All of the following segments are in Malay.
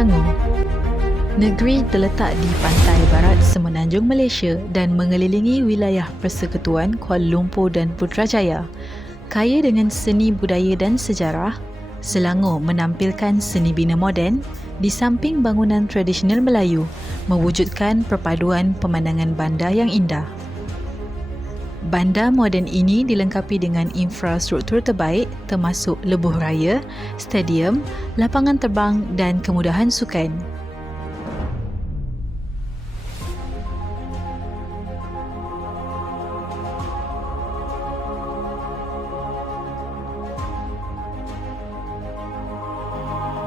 Selangor. Negeri terletak di pantai barat semenanjung Malaysia dan mengelilingi wilayah Persekutuan Kuala Lumpur dan Putrajaya. Kaya dengan seni budaya dan sejarah, Selangor menampilkan seni bina moden di samping bangunan tradisional Melayu, mewujudkan perpaduan pemandangan bandar yang indah. Bandar moden ini dilengkapi dengan infrastruktur terbaik termasuk lebuh raya, stadium, lapangan terbang dan kemudahan sukan.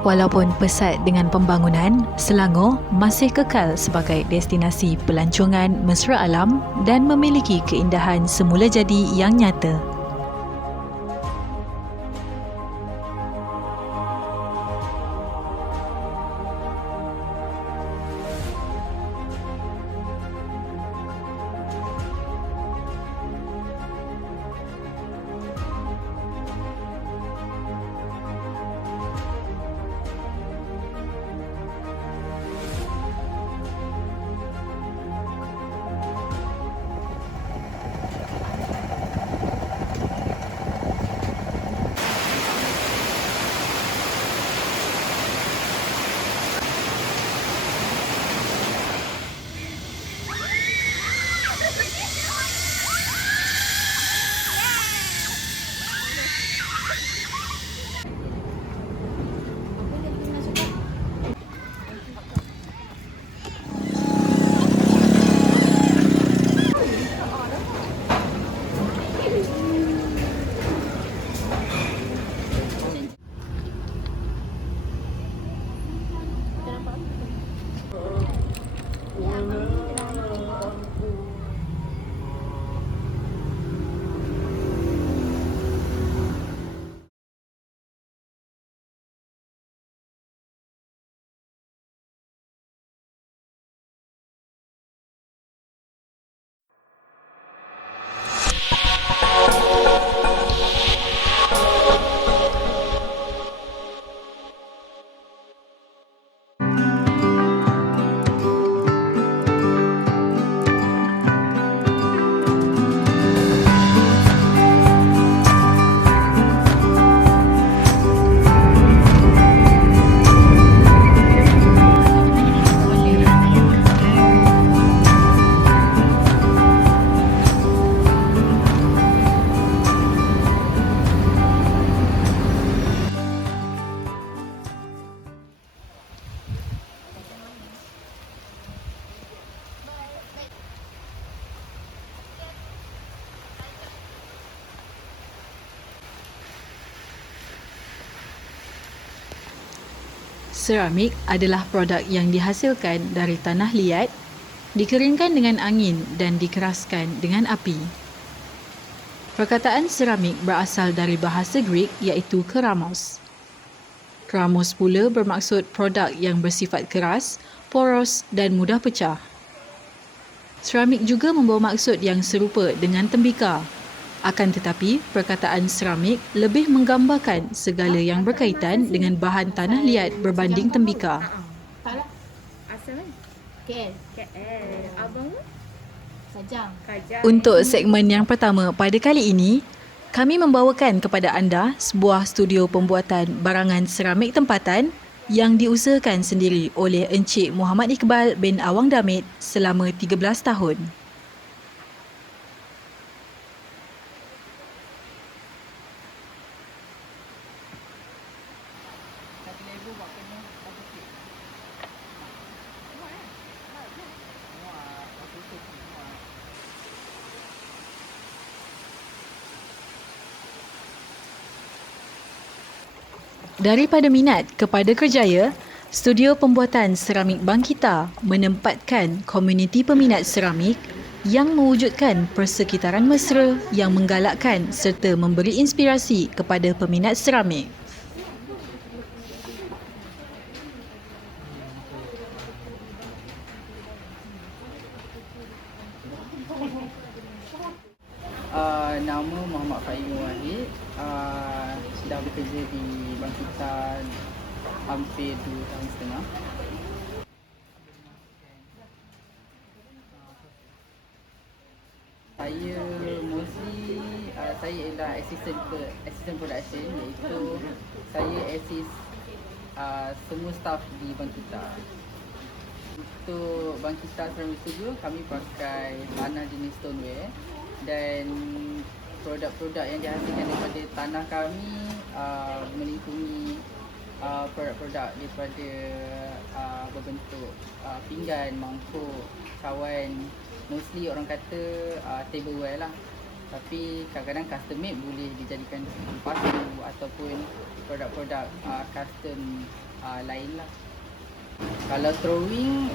Walaupun pesat dengan pembangunan, Selangor masih kekal sebagai destinasi pelancongan mesra alam dan memiliki keindahan semula jadi yang nyata. Seramik adalah produk yang dihasilkan dari tanah liat, dikeringkan dengan angin dan dikeraskan dengan api. Perkataan seramik berasal dari bahasa Greek iaitu keramos. Keramos pula bermaksud produk yang bersifat keras, poros dan mudah pecah. Seramik juga membawa maksud yang serupa dengan tembikar. Akan tetapi, perkataan seramik lebih menggambarkan segala yang berkaitan dengan bahan tanah liat berbanding tembikar. Taklah. Asal kan? KL. Abang tu? Sajang. Untuk segmen yang pertama pada kali ini, kami membawakan kepada anda sebuah studio pembuatan barangan seramik tempatan yang diusahakan sendiri oleh Encik Muhammad Iqbal bin Awang Damit selama 13 tahun. Daripada minat kepada kerjaya, studio pembuatan seramik Bangkita menempatkan komuniti peminat seramik yang mewujudkan persekitaran mesra yang menggalakkan serta memberi inspirasi kepada peminat seramik. Nama Muhammad Fahim Wahid, sedang bekerja di Bangkita hampir 2 tahun setengah. Saya mostly saya ialah assistant production, iaitu saya assist semua staff di Bangkita. Untuk Bangkita Ceramic Studio, kami pakai tanah jenis stoneware dan produk-produk yang dihasilkan daripada tanah kami melingkungi produk-produk daripada berbentuk pinggan, mangkuk, cawan. Mostly orang kata tableware lah. Tapi kadang-kadang custom made boleh dijadikan pasu ataupun produk-produk custom lain lah. Kalau throwing,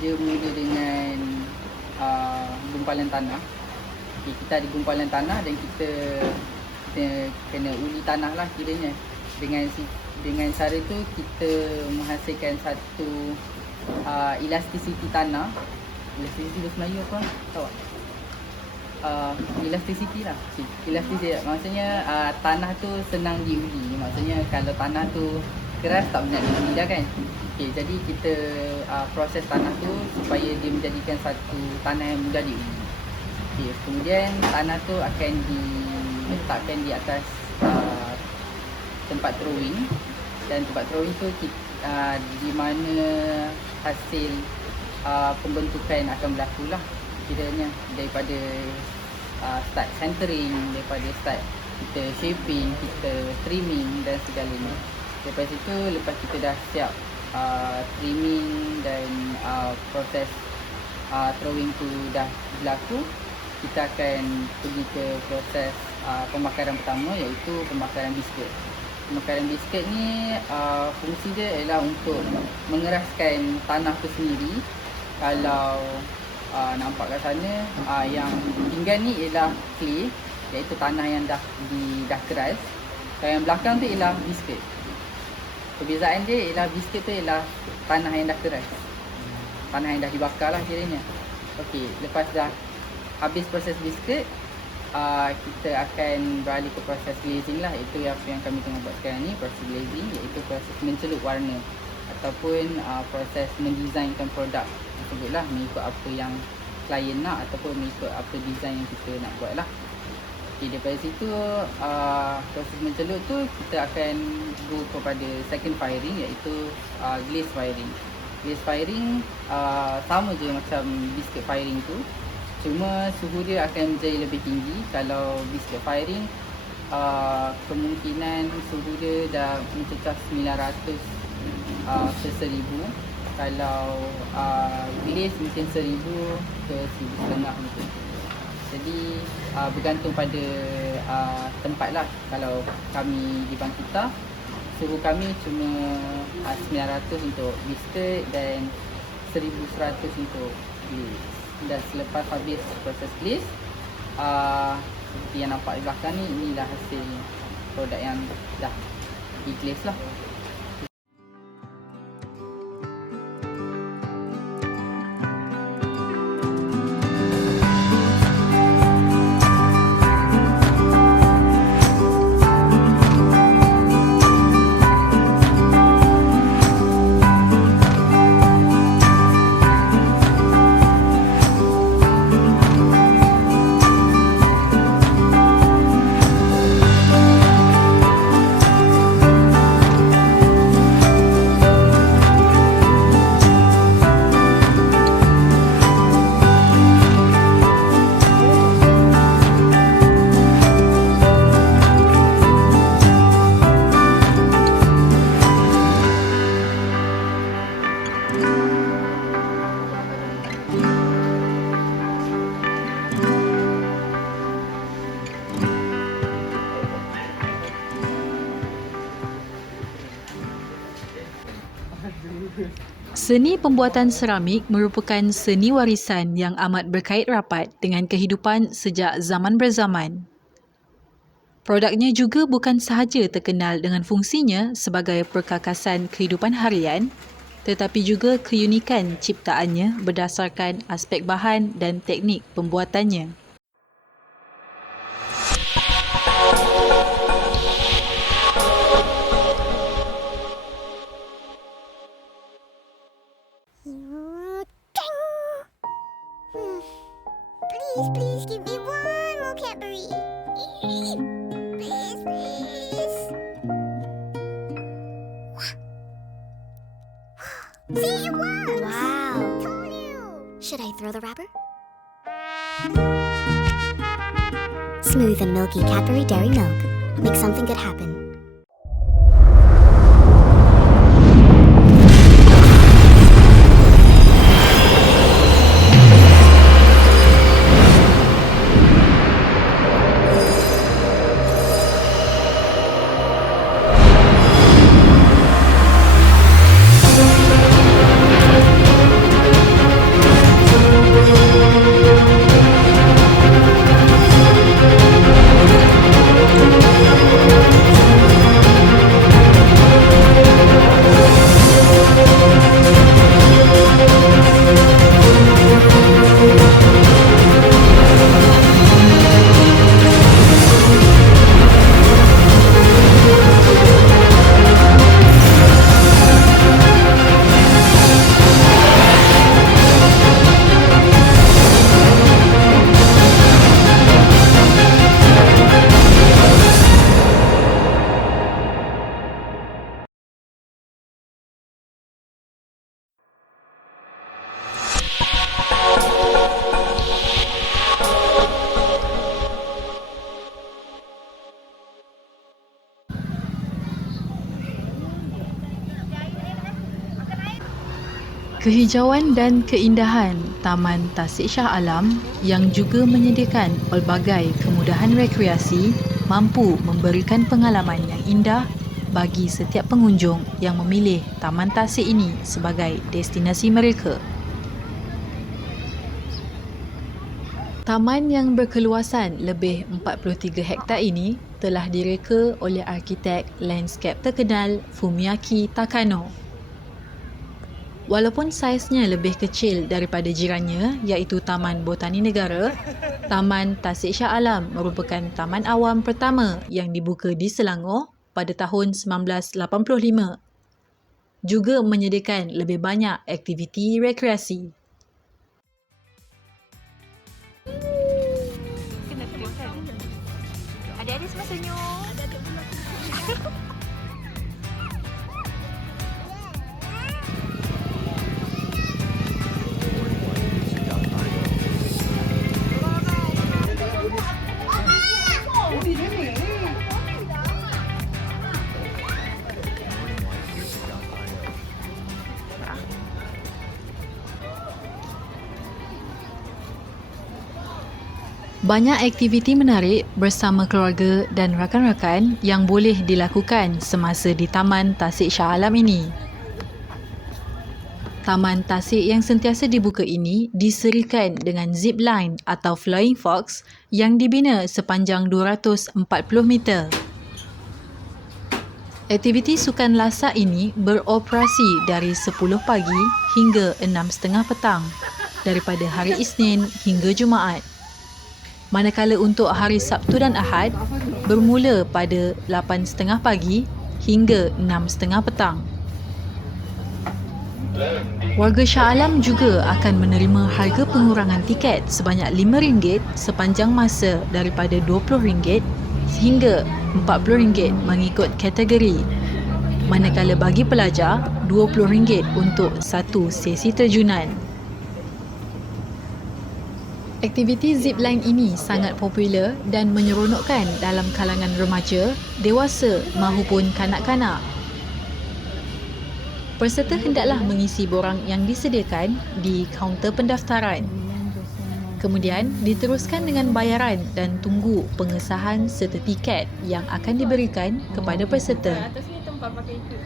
dia mula dengan gumpalan tanah. Okay, kita ada gumpalan tanah dan kita kena uli tanah lah kiranya. Dengan cara tu kita menghasilkan satu elasticity tanah. Elasticity bahasa Melayu apa? Tahu tak? Elasticity lah. Elasticity maksudnya tanah tu senang diuli. Maksudnya kalau tanah tu keras tak boleh diuli dah kan. Okay, jadi kita proses tanah tu supaya dia menjadikan satu tanah yang mudah diuli. Okay, kemudian tanah tu akan diletakkan di atas tempat throwing, dan tempat throwing tu di mana hasil pembentukan akan berlaku lah kiranya, daripada start centering, daripada start kita shaping, kita trimming dan segalanya. Lepas itu, lepas kita dah siap trimming dan proses throwing tu dah berlaku, kita akan pergi ke proses pembakaran pertama, iaitu pembakaran biskuit. Pembakaran biskuit ni fungsi dia ialah untuk mengeraskan tanah tu sendiri. Kalau nampak kat sana, yang pinggan ni ialah clay, iaitu tanah yang dah keras. Kalau yang belakang tu ialah biskuit. Perbezaan dia ialah biskuit tu ialah tanah yang dah keras, tanah yang dah dibakar lah kiranya. Okey, lepas dah habis proses biskuit, kita akan beralih ke proses glazing lah. Itu yang kami tengah buat sekarang ni, proses glazing, iaitu proses mencelup warna ataupun proses mendesignkan produk tersebut lah, mengikut apa yang klien nak ataupun mengikut apa design yang kita nak buat lah. Okay, daripada situ proses mencelup tu kita akan go kepada second firing, iaitu glaze firing. Glaze firing sama je macam biscuit firing tu, cuma suhu dia akan menjadi lebih tinggi. Kalau biscuit firing kemungkinan suhu dia dah mencecah 900 ke 1000. Kalau glaze mungkin 1000 ke 1500 macam tu. Jadi bergantung pada tempat lah. Kalau kami di Bangkita, suhu kami cuma 900 untuk biscuit dan 1100 untuk glaze. Dan selepas habis proses glaze, seperti yang nampak di belakang ni, inilah hasil produk yang dah di glaze lah. Seni pembuatan seramik merupakan seni warisan yang amat berkait rapat dengan kehidupan sejak zaman berzaman. Produknya juga bukan sahaja terkenal dengan fungsinya sebagai perkakasan kehidupan harian, tetapi juga keunikan ciptaannya berdasarkan aspek bahan dan teknik pembuatannya. Please give me one more Cadbury. Please, please. See, it works. Wow. Told you. Should I throw the wrapper? Smooth and milky Cadbury Dairy Milk. Make something good happen. Kehijauan dan keindahan Taman Tasik Shah Alam yang juga menyediakan pelbagai kemudahan rekreasi mampu memberikan pengalaman yang indah bagi setiap pengunjung yang memilih Taman Tasik ini sebagai destinasi mereka. Taman yang berkeluasan lebih 43 hektar ini telah direka oleh arkitek landscape terkenal Fumiaki Takano. Walaupun saiznya lebih kecil daripada jirannya iaitu Taman Botani Negara, Taman Tasik Shah Alam merupakan taman awam pertama yang dibuka di Selangor pada tahun 1985. Juga menyediakan lebih banyak aktiviti rekreasi. Adik-adik semua senyum. Banyak aktiviti menarik bersama keluarga dan rakan-rakan yang boleh dilakukan semasa di Taman Tasik Shah Alam ini. Taman Tasik yang sentiasa dibuka ini diserikan dengan zip line atau flying fox yang dibina sepanjang 240 meter. Aktiviti sukan lasak ini beroperasi dari 10 pagi hingga 6.30 petang daripada hari Isnin hingga Jumaat. Manakala untuk hari Sabtu dan Ahad bermula pada 8.30 pagi hingga 6.30 petang. Warga Shah Alam juga akan menerima harga pengurangan tiket sebanyak RM5 sepanjang masa daripada RM20 sehingga RM40 mengikut kategori. Manakala bagi pelajar, RM20 untuk satu sesi terjunan. Aktiviti zipline ini sangat popular dan menyeronokkan dalam kalangan remaja, dewasa mahupun kanak-kanak. Peserta hendaklah mengisi borang yang disediakan di kaunter pendaftaran. Kemudian diteruskan dengan bayaran dan tunggu pengesahan serta tiket yang akan diberikan kepada peserta. Atas ni tempat pakai itu.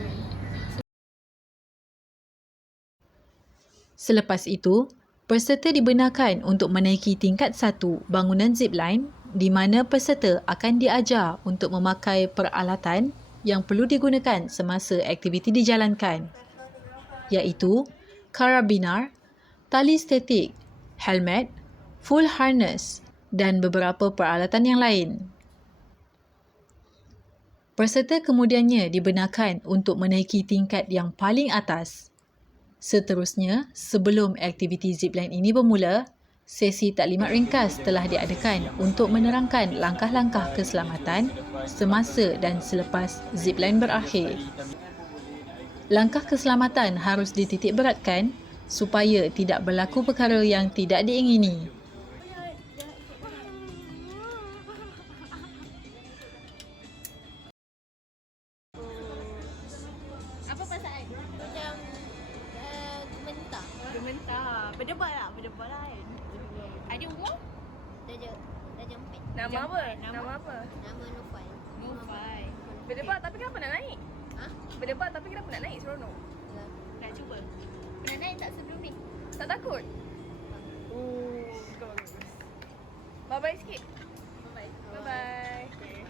Selepas itu, peserta dibenarkan untuk menaiki tingkat 1 bangunan zipline di mana peserta akan diajar untuk memakai peralatan yang perlu digunakan semasa aktiviti dijalankan, iaitu karabinar, tali statik, helmet, full harness dan beberapa peralatan yang lain. Peserta kemudiannya dibenarkan untuk menaiki tingkat yang paling atas. Seterusnya, sebelum aktiviti zipline ini bermula, Sesi taklimat ringkas telah diadakan untuk menerangkan langkah-langkah keselamatan semasa dan selepas zipline berakhir. Langkah keselamatan harus dititik beratkan supaya tidak berlaku perkara yang tidak diingini. Apa perasaan? Macam gementar. Gementar. Berdebar lah kan? Ada umur? Dah jemput. Nama apa? Nama apa? Nama Nufai. Nufai. Berdebar tapi kenapa nak naik? Ha? Berdebar tapi kenapa nak naik seronok? Ya. Nak cuba? Pernah naik tak sebelum ni? Tak takut? Oh, bagus. Bye-bye sikit. Bye-bye. Bye-bye. Okay.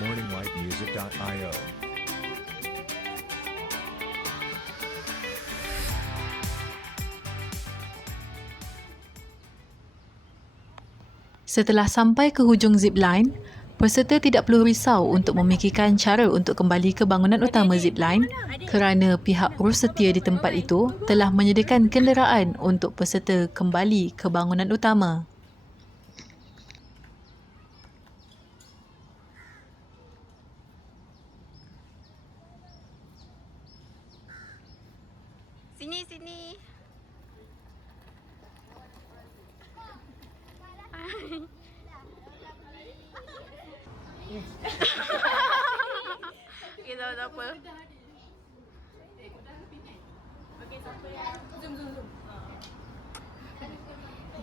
morninglightmusic.io. Setelah sampai ke hujung zipline, peserta tidak perlu risau untuk memikirkan cara untuk kembali ke bangunan utama zipline kerana pihak urus setia di tempat itu telah menyediakan kenderaan untuk peserta kembali ke bangunan utama. Sini. Okay, tak apa. Zoom.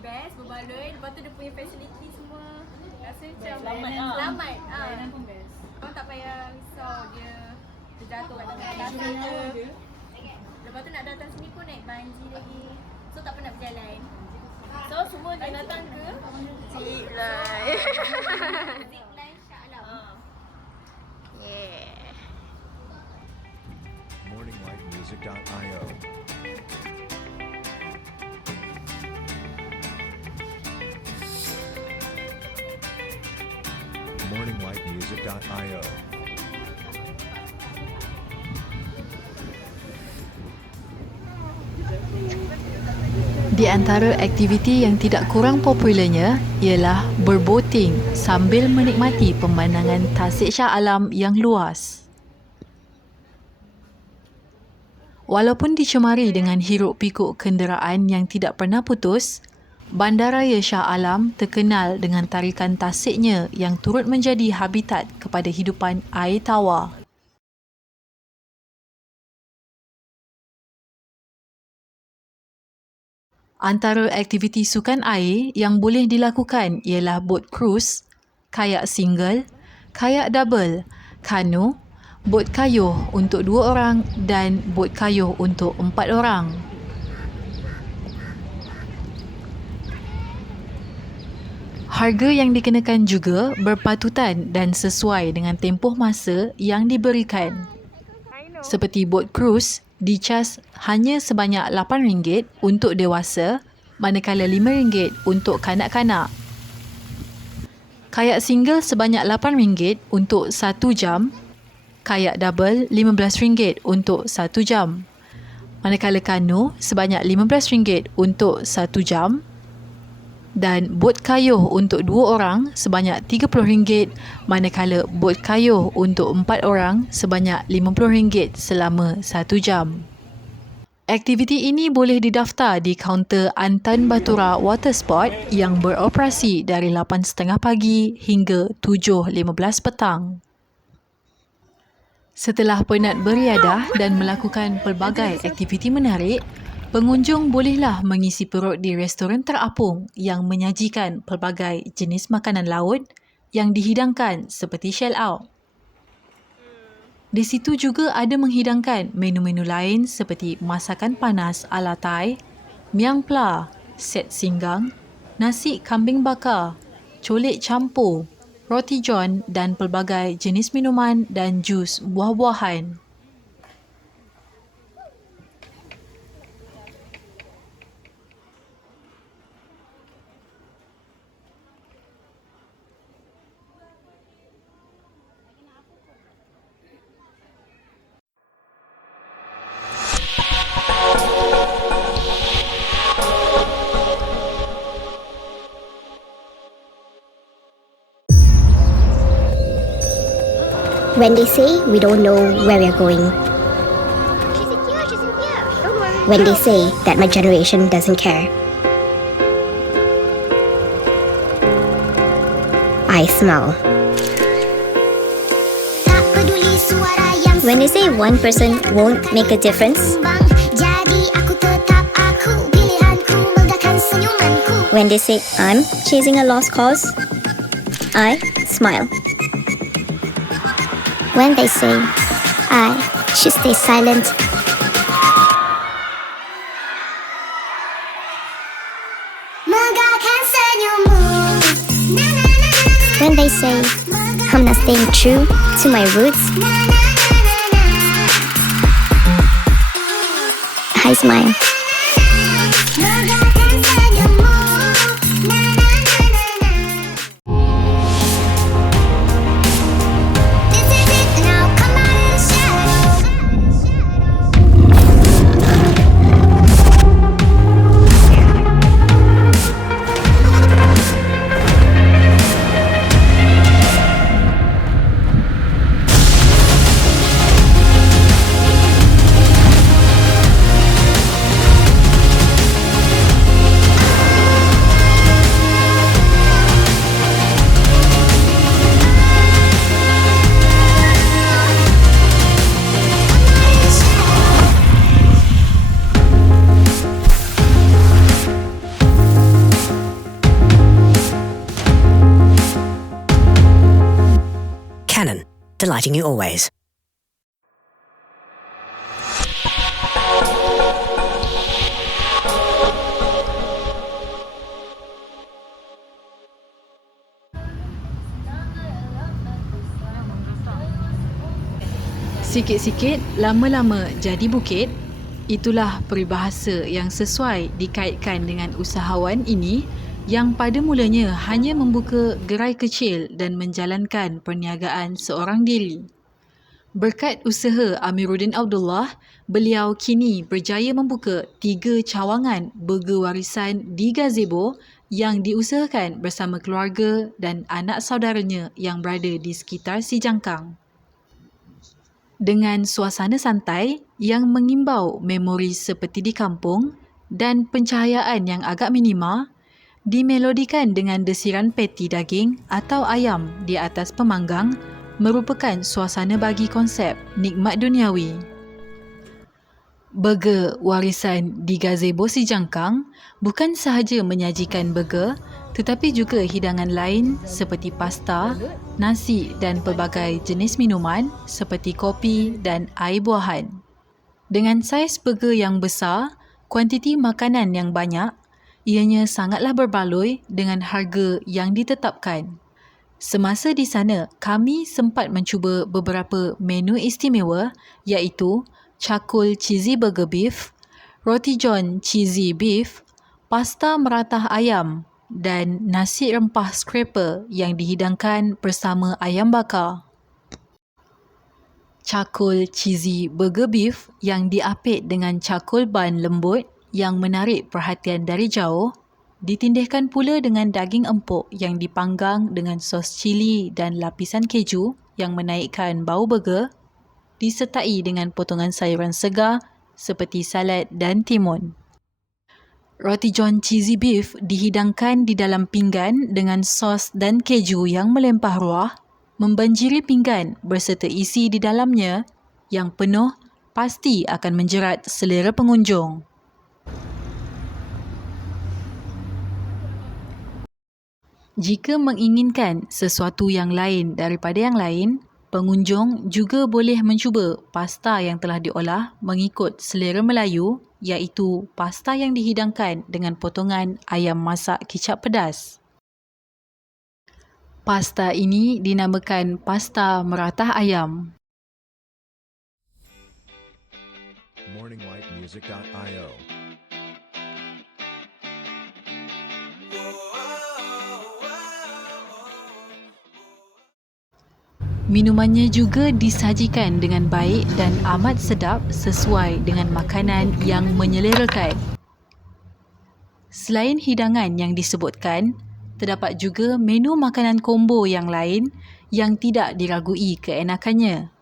Best, berbaloi. Lepas tu dia punya facility semua. Rasa macam selamat. Layanan pun best. Korang tak payah risau dia terjatuh kat tengah je. Lepas tu nak datang sini pun naik bungee lagi. So tak pernah berjalan. So semua dia datang ke zipline. Zipline Shah Alam. Yeah. morninglightmusic.io. morninglightmusic.io. Di antara aktiviti yang tidak kurang popularnya ialah berboating sambil menikmati pemandangan tasik Shah Alam yang luas. Walaupun dicemari dengan hiruk-pikuk kenderaan yang tidak pernah putus, Bandaraya Shah Alam terkenal dengan tarikan tasiknya yang turut menjadi habitat kepada hidupan air tawar. Antara aktiviti sukan air yang boleh dilakukan ialah boat cruise, kayak single, kayak double, kano, bot kayuh untuk 2 orang dan bot kayuh untuk 4 orang. Harga yang dikenakan juga berpatutan dan sesuai dengan tempoh masa yang diberikan. Seperti bot cruise, dicas hanya sebanyak RM8 untuk dewasa, manakala RM5 untuk kanak-kanak. Kayak single sebanyak RM8 untuk 1 jam, kayak double RM15 untuk 1 jam. Manakala kano sebanyak RM15 untuk 1 jam dan bot kayuh untuk 2 orang sebanyak RM30, manakala bot kayuh untuk 4 orang sebanyak RM50 selama 1 jam. Aktiviti ini boleh didaftar di kaunter Antan Batura Water Sport yang beroperasi dari 8.30 pagi hingga 7.15 petang. Setelah penat beriadah dan melakukan pelbagai aktiviti menarik, pengunjung bolehlah mengisi perut di restoran terapung yang menyajikan pelbagai jenis makanan laut yang dihidangkan seperti shell out. Di situ juga ada menghidangkan menu-menu lain seperti masakan panas ala Thai, miang pla, set singgang, nasi kambing bakar, colik campur, roti john dan pelbagai jenis minuman dan jus buah-buahan. When they say we don't know where we're going. She's in here, she's in here. Don't worry. When they say that my generation doesn't care. I smile. When they say one person won't make a difference. When they say I'm chasing a lost cause, I smile. When they say I should stay silent, when they say I'm not staying true to my roots, I smile. Canon, delighting you always. Sikit-sikit, lama-lama jadi bukit. Itulah peribahasa yang sesuai dikaitkan dengan usahawan ini yang pada mulanya hanya membuka gerai kecil dan menjalankan perniagaan seorang diri. Berkat usaha Amiruddin Abdullah, beliau kini berjaya membuka 3 cawangan burger warisan di gazebo yang diusahakan bersama keluarga dan anak saudaranya yang berada di sekitar si jangkang. Dengan suasana santai yang mengimbau memori seperti di kampung dan pencahayaan yang agak minima, dimelodikan dengan desiran patty daging atau ayam di atas pemanggang, merupakan suasana bagi konsep nikmat duniawi. Burger warisan di gazebo si jangkang bukan sahaja menyajikan burger, tetapi juga hidangan lain seperti pasta, nasi dan pelbagai jenis minuman seperti kopi dan air buahan. Dengan saiz burger yang besar, kuantiti makanan yang banyak, ianya sangatlah berbaloi dengan harga yang ditetapkan. Semasa di sana, kami sempat mencuba beberapa menu istimewa iaitu cakul cheesy burger beef, roti john cheesy beef, pasta meratah ayam dan nasi rempah scraper yang dihidangkan bersama ayam bakar. Cakul cheesy burger beef yang diapit dengan cakul bun lembut yang menarik perhatian dari jauh, ditindihkan pula dengan daging empuk yang dipanggang dengan sos cili dan lapisan keju yang menaikkan bau burger, disertai dengan potongan sayuran segar seperti salad dan timun. Roti john cheesy beef dihidangkan di dalam pinggan dengan sos dan keju yang melempah ruah, membanjiri pinggan berserta isi di dalamnya yang penuh pasti akan menjerat selera pengunjung. Jika menginginkan sesuatu yang lain daripada yang lain, pengunjung juga boleh mencuba pasta yang telah diolah mengikut selera Melayu iaitu pasta yang dihidangkan dengan potongan ayam masak kicap pedas. Pasta ini dinamakan pasta meratah ayam. morninglightmusic.io. Minumannya juga disajikan dengan baik dan amat sedap sesuai dengan makanan yang menyelerakan. Selain hidangan yang disebutkan, terdapat juga menu makanan combo yang lain yang tidak diragui keenakannya.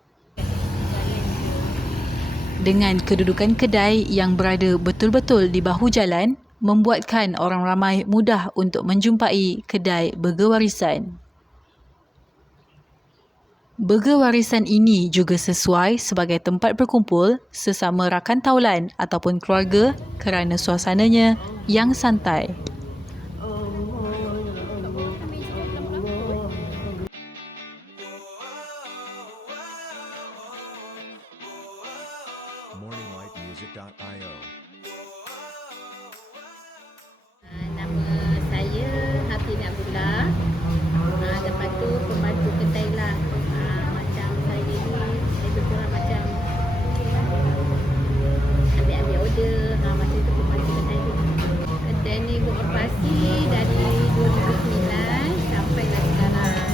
Dengan kedudukan kedai yang berada betul-betul di bahu jalan, membuatkan orang ramai mudah untuk menjumpai kedai burger warisan. Burger warisan ini juga sesuai sebagai tempat berkumpul sesama rakan taulan ataupun keluarga kerana suasananya yang santai. morninglightmusic.io. Nama saya Hafina Abdullah. Lepas tu pembantu kedai lah. Macam saya ni lebih kurang macam ambil order. Masa tu pembantu kedai tu. Kedai ni beroperasi dari 2009 sampai sekarang.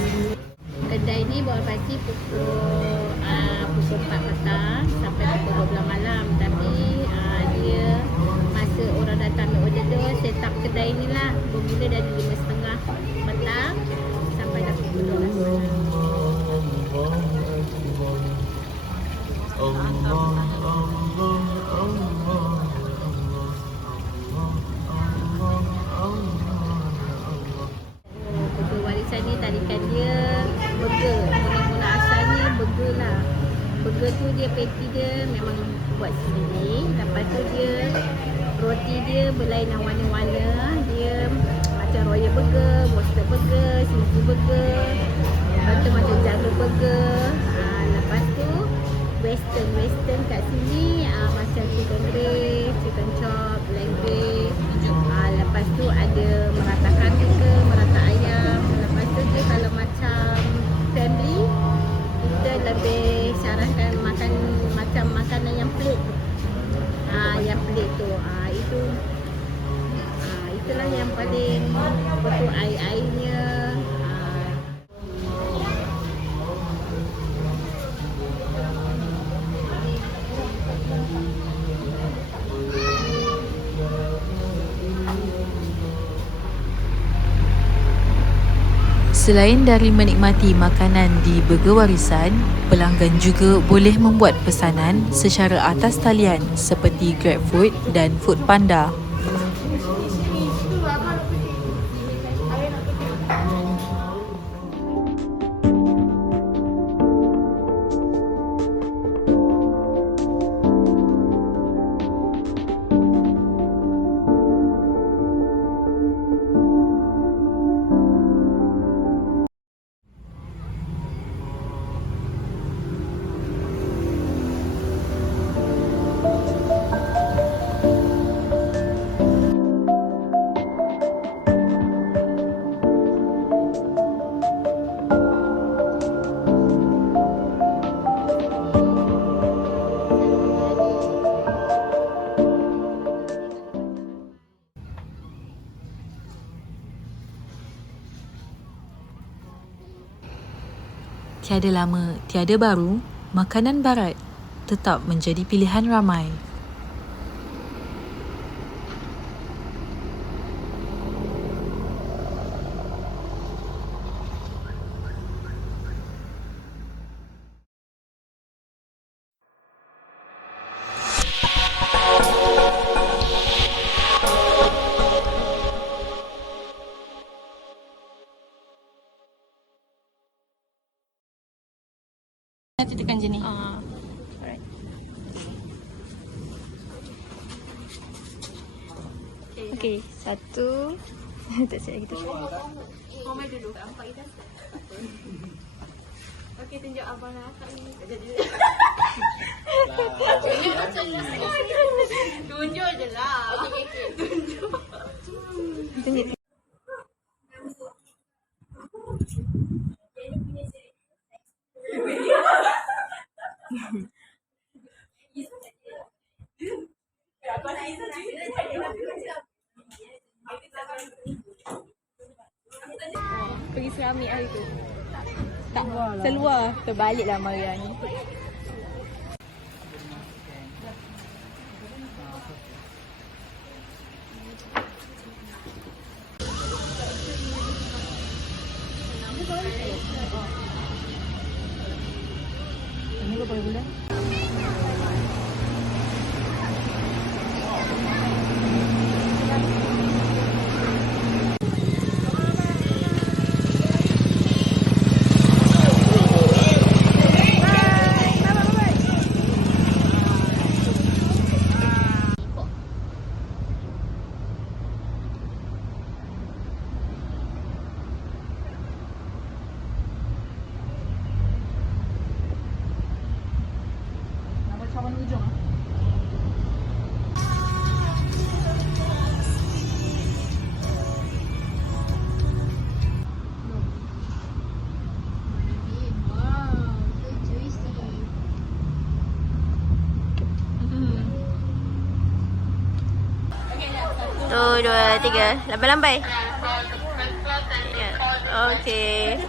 Kedai ni beroperasi pukul 4 petang sampai pukul 12 malam. Tapi dia masa orang datang ambil order tu, set up kedai ni lah bermula dari 5.30 petang sampai dah pukul 12 malam. Burger warisan ni tarikan dia burger. Mula-mula asalnya burger lah. Burger tu dia patty dia memang buat sendiri. Lepas tu dia roti dia berlainan warna-warna. Dia macam royal burger, monster burger, cheesy burger. Lepas tu macam jungle burger. Lepas tu western kat sini macam chicken grace, chicken chop, lamb grace. Lepas tu ada merata kambing ke, merata ayam. Lepas tu dia kalau macam family, kita lebih sarankan makan macam makanan yang plate. Yang plate tu itulah yang paling betul air-airnya. Selain dari menikmati makanan di burger warisan, pelanggan juga boleh membuat pesanan secara atas talian seperti GrabFood dan Foodpanda. Tiada lama, tiada baru, makanan barat tetap menjadi pilihan ramai. Nanti tekan je ni. Alright. Okay, satu. Tak siap kita. Komai dulu. Nampak kita. Okay. tunjuk abang lah kat ni. Tunjuk je lah. Tunjuk. Pergi seramik hari tu. Tak, seluar. Terbaliklah Maria ni. Ini berapa bulan? Satu, dua, tiga. Lambai-lambai. Okay.